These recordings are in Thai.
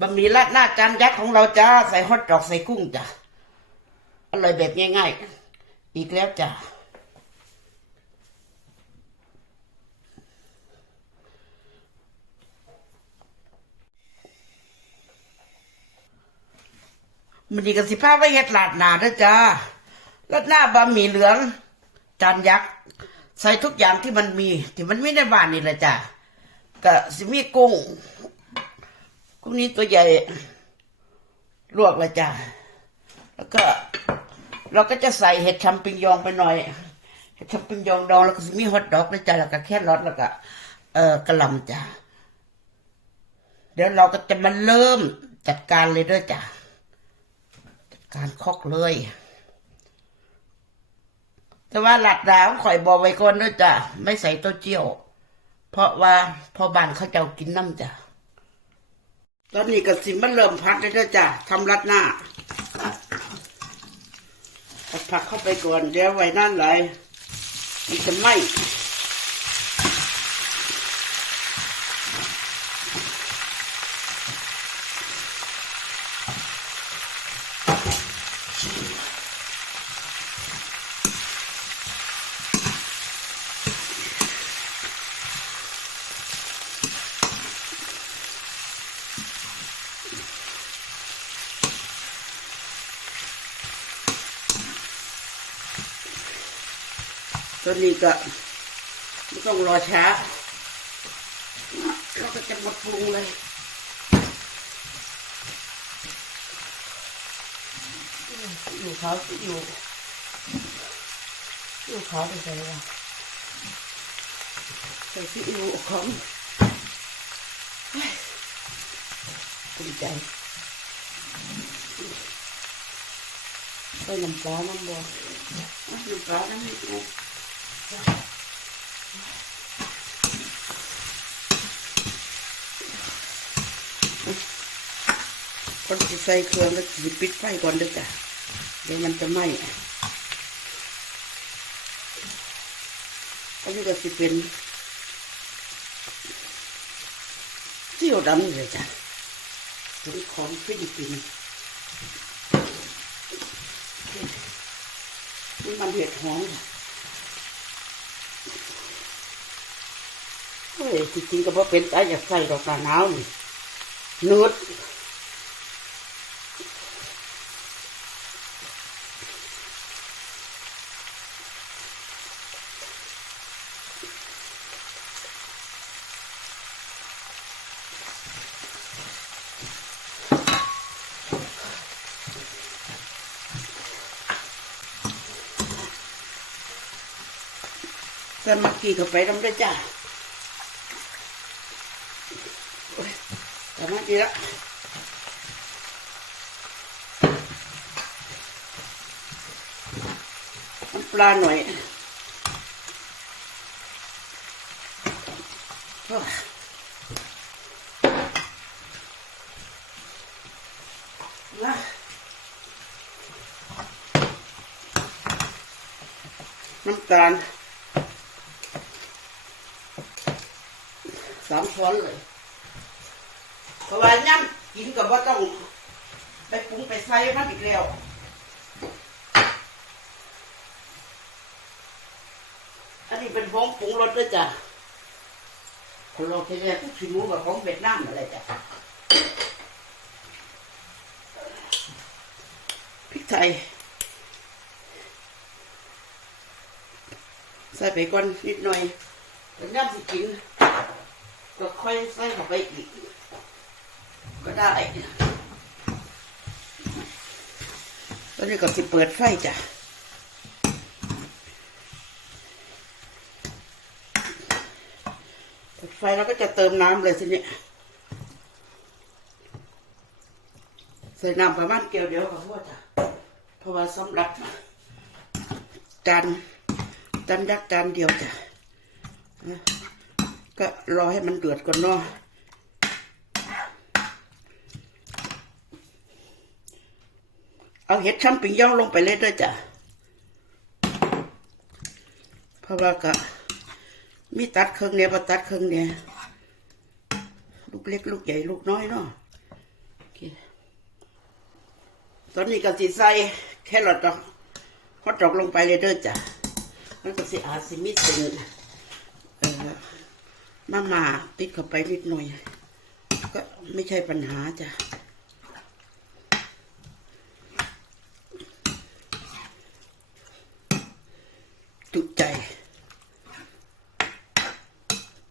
บะหมี่ราดหน้าจานยักษ์ของเราจ้าใส่ฮอทดอกใส่กุ้งจ้ะอร่อยแบบง่ายๆ อีกแล้วจ้ะมันดีกับสิผ้าไว้เฮ็ดลาดหนาด้อจ้าลาดหน้าบะหมี่เหลือง จานยักษ์ใส่ทุกอย่างที่มันมี ที่มันไม่ในบ้านนี่แหละจ้ะก็สิมีกุ้ง กุ้งนี้ตัวใหญ่ลวกเลยจ้ะแล้วก็เราก็จะใส่เห็ดแชมปิญญองไปหน่อย เห็ดแชมปิญญองดองแล้วก็มีฮอทดอกเลยจ้ะแล้วก็แค่รอทแล้วก็เอ่อกระหลำจ้ะเดี๋ยวเราก็จะมาเริ่มจัดการเลยด้วยจ้ะจัดการคอกเลย แต่ว่าหลัดดาวข่อยบอกไว้ก่อนด้วยจ้ะไม่ใส่ต้าเจียว เพราะว่าพอบานเขาเจ้ากินน้ำจ้ะ ตอนนี้ก็สิมันเริ่มพักแล้วด้วจ้ะทำรัดหน้าเอาผักเข้าไปก่อนเดี๋ยวไว้นั่นเลยมันจะไหม้ ตอนนี้ก็ไม่ต้องรอช้าเราก็จะหมาปรุงเลยอยู่เขาอยู่อยู่เขาเป็นไงวะใส่ซีอิ๊วของเฮ้ยภูมิใจใส่น้ำปลาน้ำบอน้ำปลาน้ำพริ กนะคนจะใส่เครื่องแล้วจะปิดไฟก่อนเด้วยจ้ะเดี๋ยวมันจะไหม้อันนี้ก็สิเป็นเจียวดำเลยจ้ะเป็นของฟิลิปปินส์มันเห็ดหอมค่ะ เฮ้ยจริงๆก็บ่เป็นใจอยากใส่ดอกกาหนาวนี่นูดใส่มักกี้เข้าไปน้ำด้จ้าโอ้ย ใส่มักกี้น้ำปลาหน่อยโอ้ยนะน้ำตาลสามช้อนเลย เพราะว่าย่ำกินกับว่าต้องไปปรุงไปใส่มันอีกแล้วอันนี้เป็นของปรุงรสด้วยจ้ะคนเราที่แรกก็ชิมูกับของเวียดนามอะไรจ้ะพริกไทยใส่ไปก่อนนิดหน่อยแต่ย่ำสิกินก็ค่อยใส่เข้าไปอีก ก็ได้ตอนนี้ก็สิเปิดไฟจ้ะเปิดไฟแล้วก็จะเติมน้ำเลยทีนี้ใส่น้ำประมาณเกลียวเดียวกับพวกจ้ะเพราะว่าสำหรับจานจานยักษ์จานเดียวจ้ะก็รอให้มันเดือดก่อนเนาะ เอาเห็ดช้ำปิงย่องลงไปเลยด้วยจ้ะเพราะว่าก็มีตัดเครื่องเนี่ยมาตัดเครื่องเนี่ยลูกเล็กลูกใหญ่ลูกน้อยเนาะตอนนี้ก็สิใส่แครอทดอกฮอตดอกลงไปเลยเด้อจ้ะมันก็สิอาจสิมีเส้นเอ่อมามาติดเข้าไปนิดหน่อย ก็ไม่ใช่ปัญหาจ้ะ จุใจ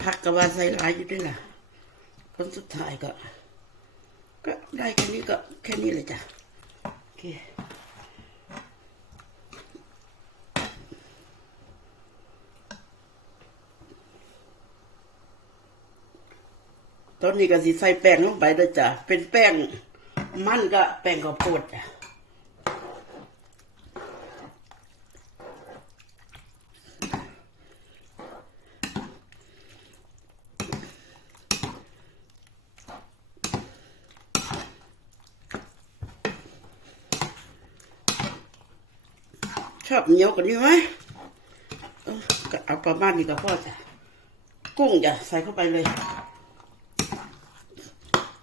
พักกว่าใส่หลายอยู่ด้วยล่ะผลสุดท้ายก็ ก็ได้แค่นี้ก็แค่นี้เลยจ้ะโอเคตอนนี้ก็สิใส่แป้งลงไปด้วยจ้ะเป็นแป้งมันก็แป้งข้าวโพดจ้ะ ชอบเหนียวกว่านี้ไหมเออเอาประมาณนี้ก็พอจ้ะกุ้งจ้ะใส่เข้าไปเลย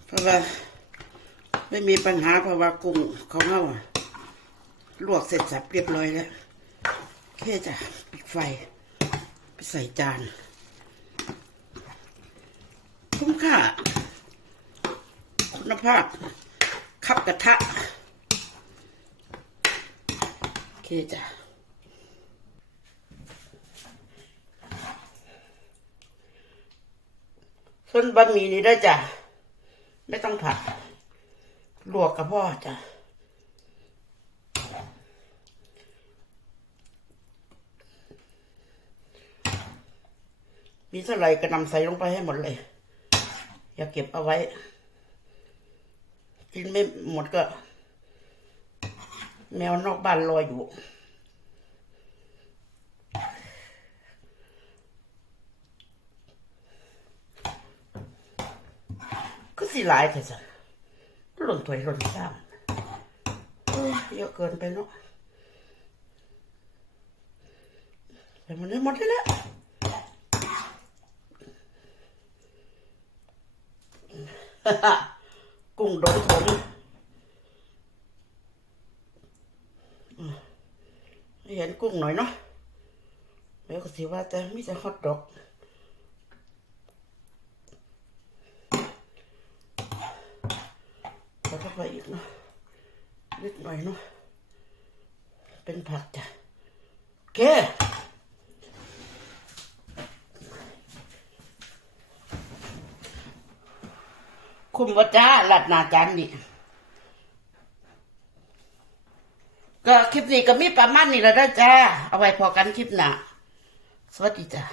เพราะว่าไม่มีปัญหาเพราะว่ากุ้งของเราลวกเสร็จสับเรียบร้อยแล้วแค่จะปิดไฟ ไปใส่จาน คุ้มค่า คุณภาพขับกระทะ เคจ้ะส่วนบะหมี่นี่ได้จ้ะ ไม่ต้องผัดลวกกับพ่อจ้ะมีเท่าไหร่ก็นำใส่ลงไปให้หมดเลย อย่าเก็บเอาไว้ กินไม่หมดก็ แมวนอกบ้านรอยอยู่ ก็สิหลายแต่สันหล่นถ้วยหล่นซ้ำเยอะเกินไปเนาะไปหมดเลยหมดเลยแล้วกุ้งโดนถมอืมให้เห็น กุ้งหน่อยเนาะเดี๋ยวก็สิว่าแต่มีแต่ฮอตดอกแล้วก็ไปอีกเนาะนิดหน่อยเนาะเป็นผักจ้ะโอเคคุมว่าจ้าหลัดนาจานนี่ ก็คลิปนี้ก็มีประมาณนี้แล้วนะจ้า เอาไว้พอกันคลิปหน้า สวัสดีจ้า